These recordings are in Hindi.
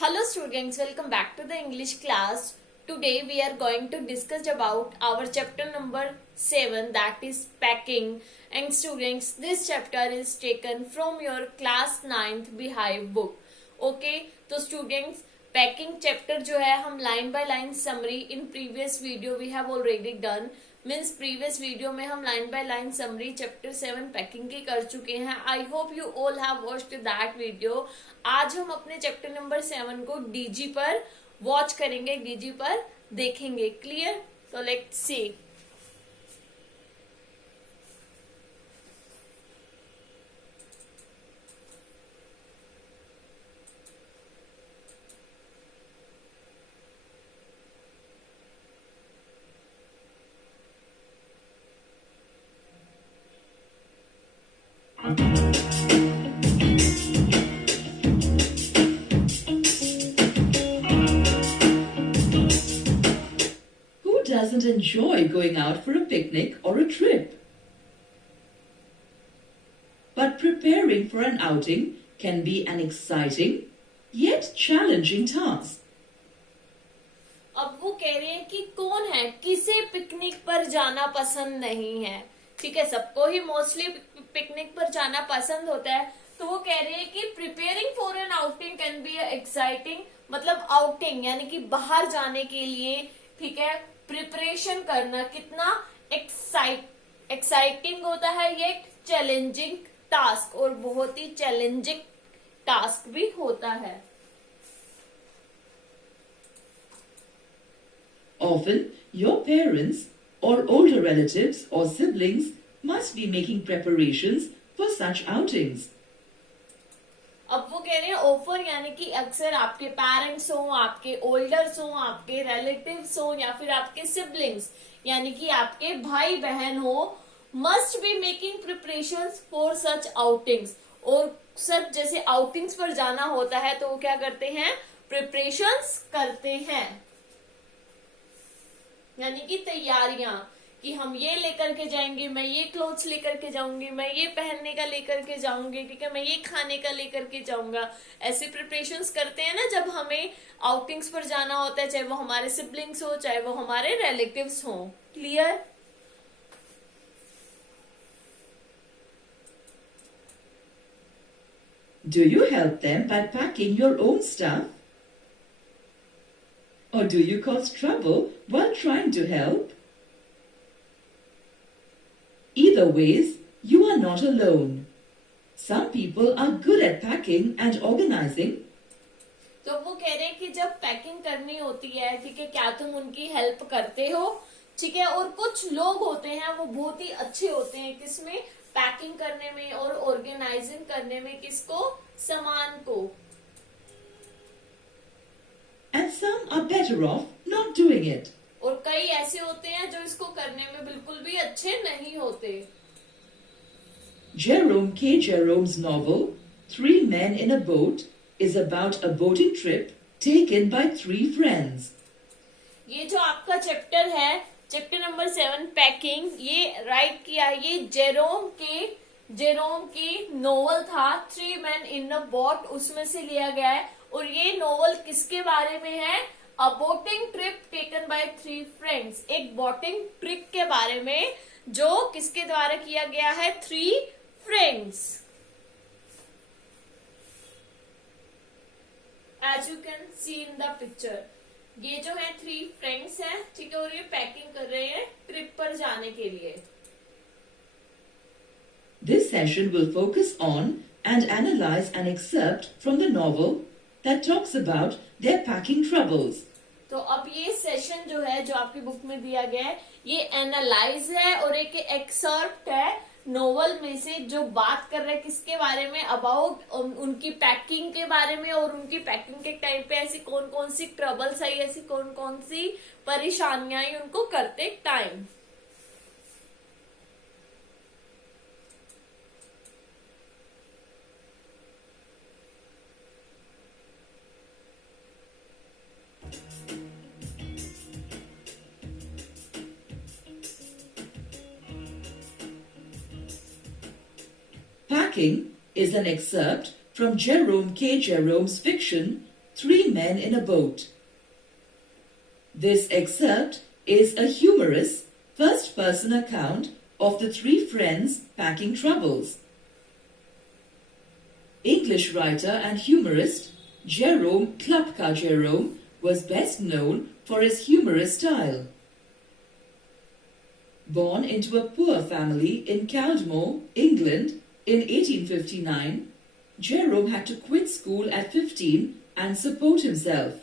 Hello students, welcome back to the English class. Today we are going to discuss about our chapter number 7, that is packing. And students, this chapter is taken from your class 9th Beehive book. Okay, तो students, packing chapter जो है हम line by line summary in previous video we have already done. Means previous video में हम line by line summary chapter 7 packing की कर चुके हैं. I hope you all have watched that video. आज हम अपने चैप्टर नंबर 7 को डीजी पर वॉच करेंगे, डीजी पर देखेंगे. Clear? So let's see. Who doesn't enjoy going out for a picnic or a trip? But preparing for an outing can be an exciting yet challenging task. अब वो कह रहे हैं कि कौन है किसे पिकनिक पर जाना पसंद नहीं है. ठीक है, सबको ही मोस्टली पिकनिक पर जाना पसंद होता है. तो वो कह रहे हैं कि preparing for an outing can be exciting, मतलब आउटिंग यानी कि बाहर जाने के लिए, ठीक है, प्रिपरेशन करना कितना एक्साइटिंग होता है. ये एक चैलेंजिंग टास्क और बहुत ही चैलेंजिंग टास्क भी होता है. Often, your parents or older relatives or siblings must be making preparations for such outings. अब वो कह रहे हैं ऑफर यानी कि अक्सर आपके पेरेंट्स हो, आपके ओल्डर्स हो, आपके रिलेटिव्स हो या फिर आपके सिबलिंग्स यानी कि आपके भाई बहन हो, must be making preparations for such outings. और सब जैसे आउटिंग्स पर जाना होता है तो वो क्या करते हैं, प्रिपरेशंस करते हैं यानी कि तैयारियां, कि हम ये लेकर के जाएंगे, मैं ये क्लोथ्स लेकर के जाऊंगी, मैं ये पहनने का लेकर के जाऊंगी, ठीक है, मैं ये खाने का लेकर के जाऊंगा. ऐसे प्रिपरेशंस करते हैं ना जब हमें आउटिंग्स पर जाना होता है, चाहे वो हमारे सिबलिंग्स हो चाहे वो हमारे रिलेटिव्स हो. Clear? Do you help them by packing your own stuff? Or do you cause trouble while trying to help? Either ways, you are not alone. Some people are good at packing and organizing. तो वो कह रहे हैं कि जब पैकिंग करनी होती है, ठीक है, क्या तुम उनकी हेल्प करते हो, ठीक है, और कुछ लोग होते हैं वो बहुत ही अच्छे होते हैं किसमें, पैकिंग करने में और ऑर्गेनाइजिंग करने में, किसको, सामान को. And some are better off not doing it. और कई ऐसे होते हैं जो इसको करने में बिल्कुल भी अच्छे नहीं होते. Jerome K. Jerome's novel, Three Men in a Boat, is about a boating trip taken by three friends. ये जो आपका चैप्टर है, चैप्टर नंबर 7 पैकिंग, ये राइट किया, ये जेरोम की नोवेल था, three man in a boat, उसमें से लिया गया है. और ये नोवेल किसके बारे में है, a boating trip taken by three friends, एक बोटिंग ट्रिप के बारे में जो किसके द्वारा किया गया है, three friends. As you can see in the picture, ये जो है थ्री फ्रेंड्स हैं, ठीक है, और ये पैकिंग कर रहे हैं ट्रिप पर जाने के लिए. This session will focus on and analyze an excerpt from the novel that talks about their packing troubles. तो अब ये सेशन जो है जो आपकी बुक में दिया गया है, ये एनालाइज है और एक एक्सर्प्ट है नोवेल में से, जो बात कर रहे हैं किसके बारे में, अबाउट उनकी पैकिंग के बारे में, और उनकी पैकिंग के टाइम पे ऐसी कौन कौन सी ट्रबल्स आई, ऐसी कौन कौन सी परेशानियां आई उनको करते time. Packing is an excerpt from Jerome K. Jerome's fiction, Three Men in a Boat. This excerpt is a humorous first-person account of the three friends packing troubles. English writer and humorist Jerome Klapka Jerome was best known for his humorous style. Born into a poor family in Caldmore, England in 1859, Jerome had to quit school at 15 and support himself.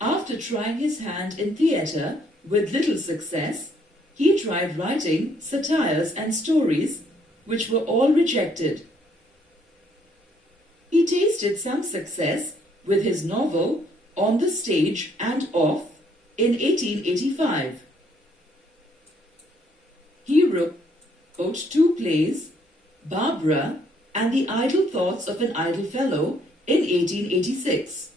After trying his hand in theatre with little success, he tried writing satires and stories, which were all rejected. He tasted some success with his novel On the Stage and Off in 1885. He wrote two plays, Barbara and The Idle Thoughts of an Idle Fellow in 1886.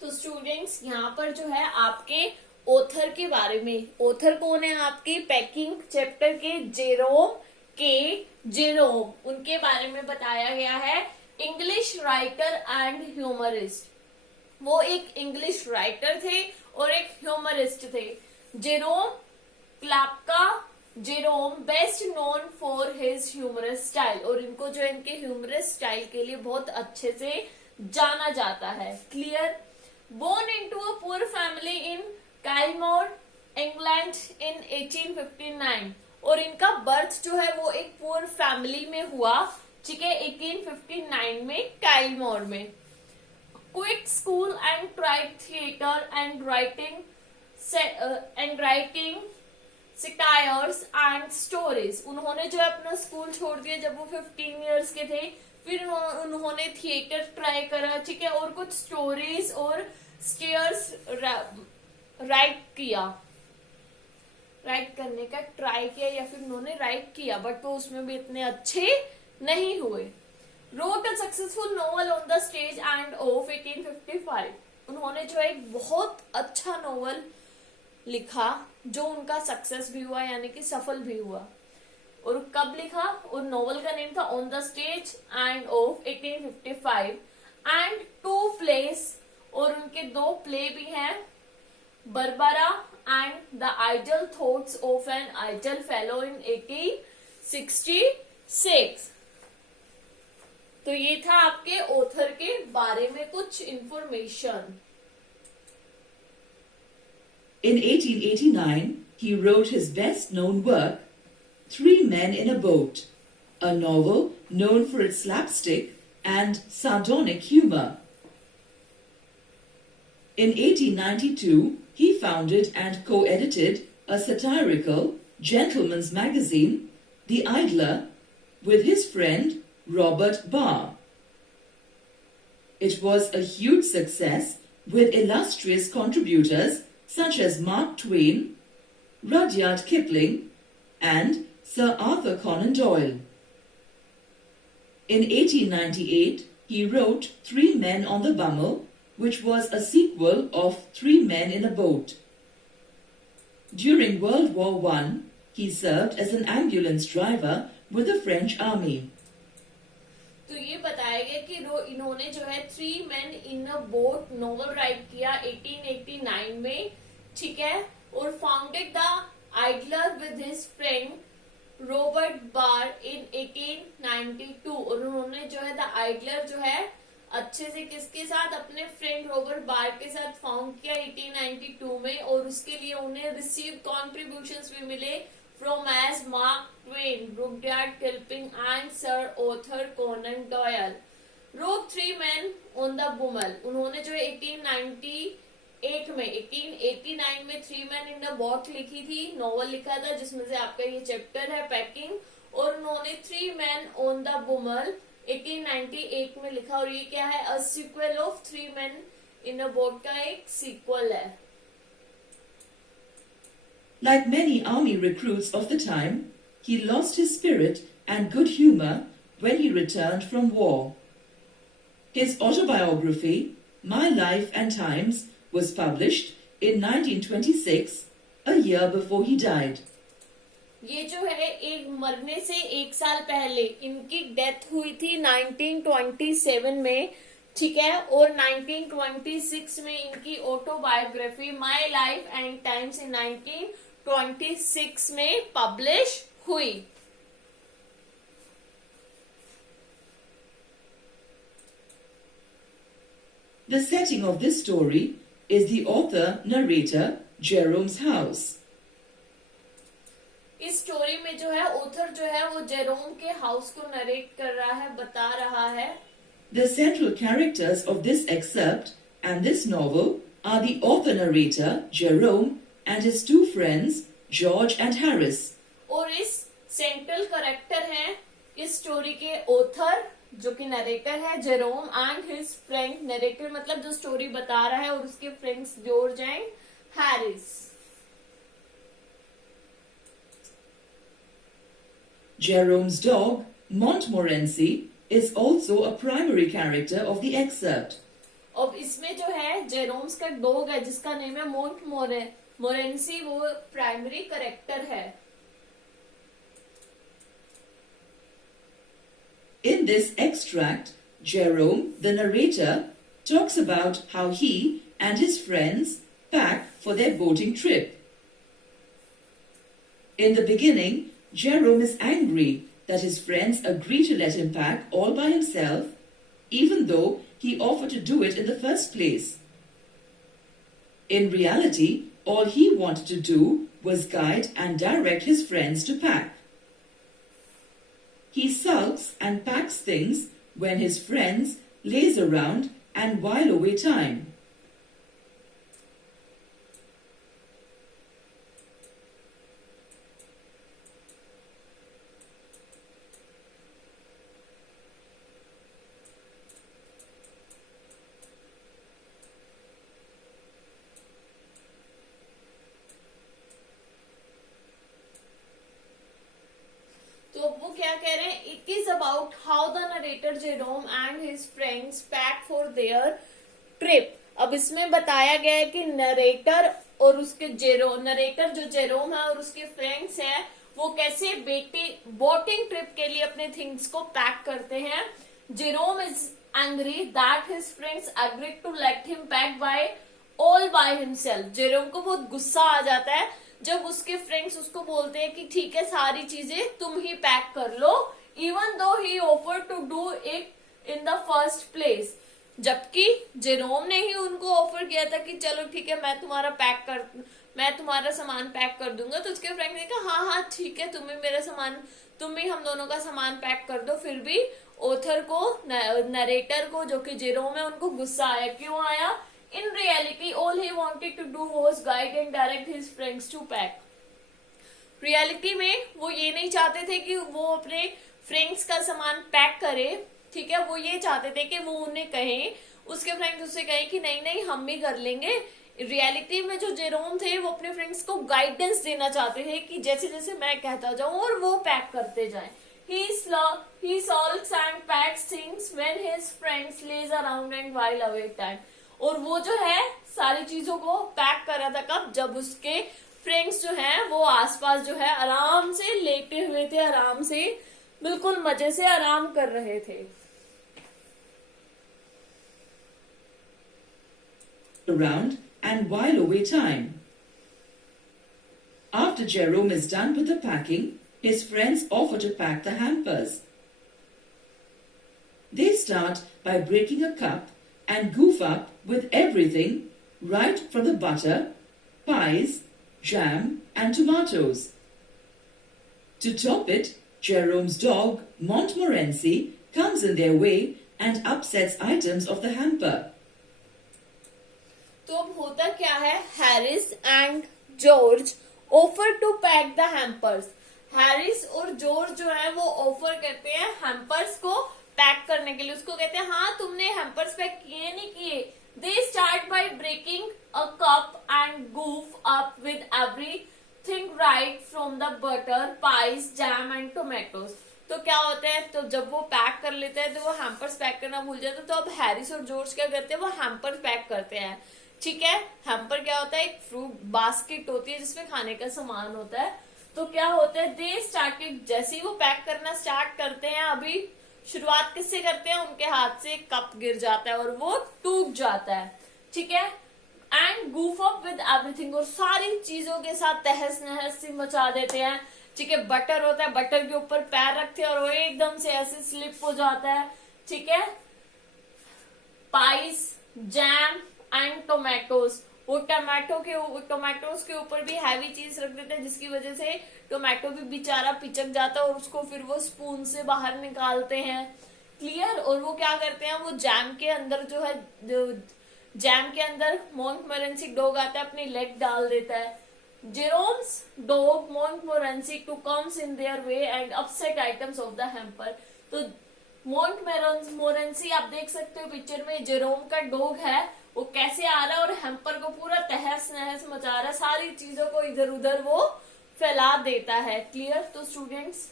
तो स्टूडेंट्स यहाँ पर जो है आपके ऑथर के बारे में, ऑथर कौन है आपके पैकिंग चैप्टर के? जेरोम, उनके बारे में बताया गया है। इंग्लिश राइटर एंड ह्यूमरिस्ट, वो एक इंग्लिश राइटर थे और एक ह्यूमरिस्ट थे। Jerome Klapka Jerome best known for his humorous style, और इनको जो इनके ह्यूमरस स्टाइल के लिए बहुत अच्छे से जाना जाता है। Clear? Born into a poor family in Kilmore, England in 1859, और इनका बर्थ जो है वो एक पुअर फैमिली में हुआ, ठीक है, 1859 में काइलमोर में। Quit school and tried theatre and writing satires and stories. उन्होंने जो अपना स्कूल छोड़ दिया जब वो 15 इयर्स के थे, फिर उन्होंने थिएटर ट्राई करा, ठीक है, और कुछ स्टोरीज और स्टेयर्स राइट करने का ट्राई किया, या फिर उन्होंने राइट किया, बट वो उसमें भी इतने अच्छे नहीं हुए। Wrote a successful novel on the stage and off 1855। उन्होंने जो एक बहुत अच्छा नॉवल लिखा जो उनका सक्सेस भी हुआ, यानी कि सफल भी हुआ। और कब लिखा? और नॉवल का नेम था on the stage and off 1855 and 2 plays, और उनके 2 प्ले भी हैं, Barbara and the idle thoughts of an idle fellow in 1866। तो ये था आपके ऑथर के बारे में कुछ information. In 1889, he wrote his best-known work, Three Men in a Boat, a novel known for its slapstick and sardonic humor. In 1892, he founded and co-edited a satirical gentleman's magazine, The Idler, with his friend Robert Barr. It was a huge success with illustrious contributors such as Mark Twain, Rudyard Kipling, and Sir Arthur Conan Doyle. In 1898, he wrote Three Men on the Bummel, which was a sequel of Three Men in a Boat. During World War I, he served as an ambulance driver with the French army. तो ये बताया गया कि इन्होंने जो है 3 Men in a Boat novel write किया 1889 में, ठीक है, और founded the Idler with his friend Robert Barr in 1892, और उन्होंने जो है द आइडलर जो है अच्छे से किसके साथ? अपने फ्रेंड रॉबर्ट बार के साथ फाउंड किया 1892 में, और उसके लिए उन्हें रिसीव कॉन्ट्रीब्यूशंस भी मिले from as Mark Twain, Rudyard Kipling and Sir Arthur Conan Doyle. Wrote 3 Men on the Bummel, उन्होंने जो है 1889 में 3 Men in a Boat लिखी थी, नॉवल लिखा था, जिसमें से आपका ये चैप्टर है पैकिंग, और उन्होंने 3 Men on the Bummel 1898 में लिखा, और ये क्या है? A sequel of 3 Men in a Boat का एक सीक्वल है। Like many army recruits of the time, he lost his spirit and good humor when he returned from war. His autobiography, My Life and Times, was published in 1926, a year before he died. ये जो है एक मरने से 1 साल पहले इनकी डेथ हुई थी 1927 में, ठीक है। और 1926 में इनकी autobiography my life and times in 1926 में पब्लिश हुई। The setting of this story is the author-narrator Jerome's house. इस स्टोरी में जो है ऑथर जो है वो जेरोम के हाउस को नरेट कर रहा है, बता रहा है। The central characters of this excerpt and this novel are the author-narrator Jerome and his two friends George and Harris. और इस सेंट्रल कैरेक्टर है इस स्टोरी के ऑथर जो कि नरेटर है Jerome and his friend, narrator मतलब जो स्टोरी बता रहा है, और उसके friends George and Harris. Jerome's dog Montmorency is also a primary character of the excerpt. अब इसमें जो है जेरोम्स का डॉग है जिसका नेम है मोरेंसी, वो प्राइमरी कैरेक्टर है। In this extract, Jerome, the narrator, talks about how he and his friends pack for their boating trip. In the beginning, Jerome is angry that his friends agree to let him pack all by himself, even though he offered to do it in the first place. In reality, all he wanted to do was guide and direct his friends to pack. He sulks and packs things when his friends laze around and while away time. तो वो क्या कह रहे हैं, it is about how the narrator Jerome and his friends pack for their trip. अब इसमें बताया गया है कि नरेटर और उसके नरेटर जो जेरोम है और उसके फ्रेंड्स हैं वो कैसे बोटिंग ट्रिप के लिए अपने थिंग्स को पैक करते हैं। Jerome is angry that his friends agreed to let him pack all by himself. Jerome को बहुत गुस्सा आ जाता है जब उसके फ्रेंड्स उसको बोलते हैं कि ठीक है सारी चीजें तुम ही पैक कर लो, इवन दो ही offer to do it in the first place. जबकि जेरोम ने ही उनको ऑफर किया था कि चलो ठीक है मैं तुम्हारा सामान पैक कर दूंगा। तो उसके फ्रेंड ने कहा हाँ हाँ ठीक है तुम ही हम दोनों का सामान पैक कर दो। फिर भी ऑथर को नरेटर को जो कि जेरोम है उनको गुस्सा आया। क्यों आया? In reality, all he wanted to do was guide and direct his friends to pack. Reality में वो ये नहीं चाहते थे कि वो अपने फ्रेंड्स का सामान पैक करे, ठीक है, वो ये चाहते थे कि वो उन्हें कहें, उसके फ्रेंड्स उससे कहें कि नहीं नहीं हम भी कर लेंगे। रियलिटी में जो जेरोम थे वो अपने फ्रेंड्स को गाइडेंस देना चाहते थे कि जैसे जैसे मैं कहता जाऊं और वो पैक करते जाएं। He sulks and packs things when his friends laze around and while away time. और वो जो है सारी चीजों को पैक कर रहा था कब? जब उसके फ्रेंड्स जो हैं वो आसपास जो है आराम से लेटे हुए थे, आराम से बिल्कुल मजे से आराम कर रहे थे। Around and while away time. After Jerome is done with the packing, his friends offer to pack the hampers. They start by breaking a cup and goof up with everything, right from the butter, pies, jam, and tomatoes. To top it, Jerome's dog, Montmorency, comes in their way and upsets items of the hamper. तो अब होता क्या है, Harris and George offer to pack the hampers. Harris और जॉर्ज जो है वो ऑफर करते हैं हैम्पर्स को पैक करने के लिए। उसको कहते हैं हाँ तुमने हैम्पर्स पैक किए नहीं किए। They start by breaking a cup and goof up with everything right from the butter, pies, jam and tomatoes. तो क्या होता है, तो जब वो पैक कर लेते हैं तो वो हैम्पर्स पैक करना भूल जाते हैं। तो अब हैरिस और जॉर्ज क्या करते हैं, वो हैम्पर्स पैक करते हैं। ठीक है, हैम्पर क्या होता है, एक फ्रूट बास्केट होती है जिसमें खाने का सामान होता है। तो क्या होता है, दे स्टार्टेड, जैसे ही वो पैक करना स्टार्ट करते हैं, अभी शुरुआत किससे करते हैं, उनके हाथ से कप गिर जाता है और वो टूट जाता है, ठीक है। And goof up with everything, और सारी चीजों के साथ तहस नहस सी मचा देते हैं, ठीक है। बटर होता है, बटर के ऊपर पैर रखते हैं और वो एकदम से ऐसे स्लिप हो जाता है, ठीक है। पाइस, जैम एंड टोमेटोज, वो टोमेटोज के ऊपर भी हैवी चीज रख देते हैं, जिसकी वजह से टोमेटो भी बेचारा पिचक जाता है और उसको फिर वो स्पून से बाहर निकालते हैं, क्लियर। और वो क्या करते हैं, वो जैम के अंदर जो है, जैम के अंदर मोंटमोरेंसी डॉग आता है, अपनी लेग डाल देता है। Jerome's dog Montmorency too comes in their way and upset items of the hamper. तो मोंटमोरेंसी आप देख सकते हो पिक्चर में, जेरोम का डॉग है, वो कैसे आ रहा है और हैम्पर को पूरा तहस नहस मचा रहा है, सारी चीजों को इधर उधर वो फैला देता है, क्लियर। तो students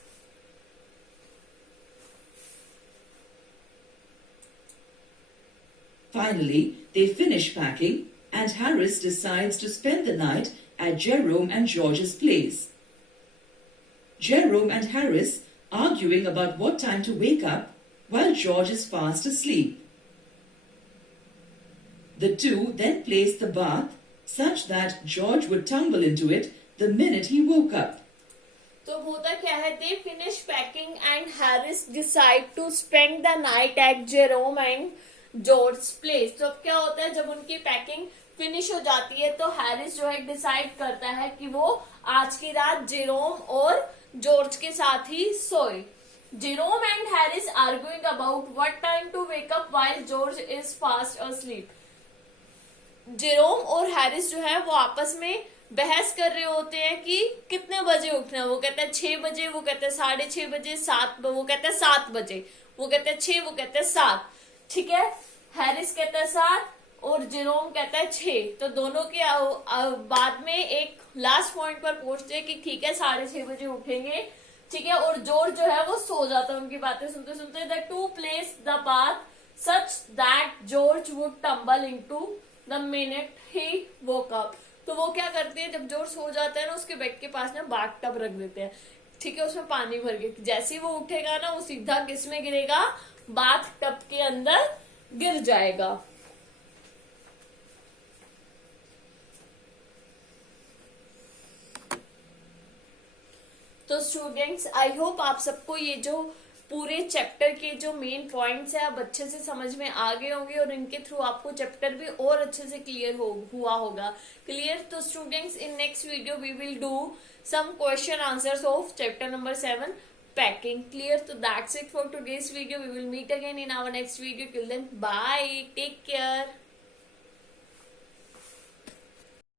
Finally, they finish packing, and Harris decides to spend the night at Jerome and George's place. Jerome and Harris arguing about what time to wake up while George is fast asleep. The two then place the bath such that George would tumble into it the minute he woke up. तो होता क्या है, they finish packing and Harris decide to spend the night at Jerome and George place. तो अब क्या होता है, जब उनकी पैकिंग फिनिश हो जाती है तो हैरिस जो है डिसाइड करता है कि वो आज की रात जेरोम और जॉर्ज के साथ ही सोए। Jerome and Harris arguing about what time to wake up while George is fast asleep. Jerome और हैरिस जो है वो आपस में बहस कर रहे होते हैं कि कितने बजे उठना है। वो कहता है 6 बजे, वो कहता है 6:30 बजे, 7, वो कहता है 7 बजे, वो कहता है 6, वो कहता है 7, ठीक है। हैरिस कहता है 7 और जेरोम कहता है 6। तो दोनों के बाद में एक लास्ट पॉइंट पर पहुंचते हैं कि ठीक है 6:30 बजे उठेंगे, ठीक है। और जॉर्ज जो है वो सो जाता है उनकी बातें सुनते सुनते। The two place the bath such that George would tumble into the minute he woke up. तो वो क्या करते हैं, जब जॉर्ज सो जाता है ना, उसके बेड के पास ना बाथ टब रख देते हैं, ठीक है। उसमें पानी भर के जैसे ही वो उठेगा ना, वो सीधा किस में गिरेगा, बाथ टब के अंदर गिर जाएगा। तो स्टूडेंट्स आई होप आप सबको ये जो पूरे चैप्टर के जो मेन पॉइंट्स है अब अच्छे से समझ में आ गए होंगे और इनके थ्रू आपको चैप्टर भी और अच्छे से क्लियर हुआ होगा, क्लियर। तो students in next video we will do some question answers of chapter number 7 packing, clear। So that's it for today's video. We will meet again in our next video. Till then, bye, take care.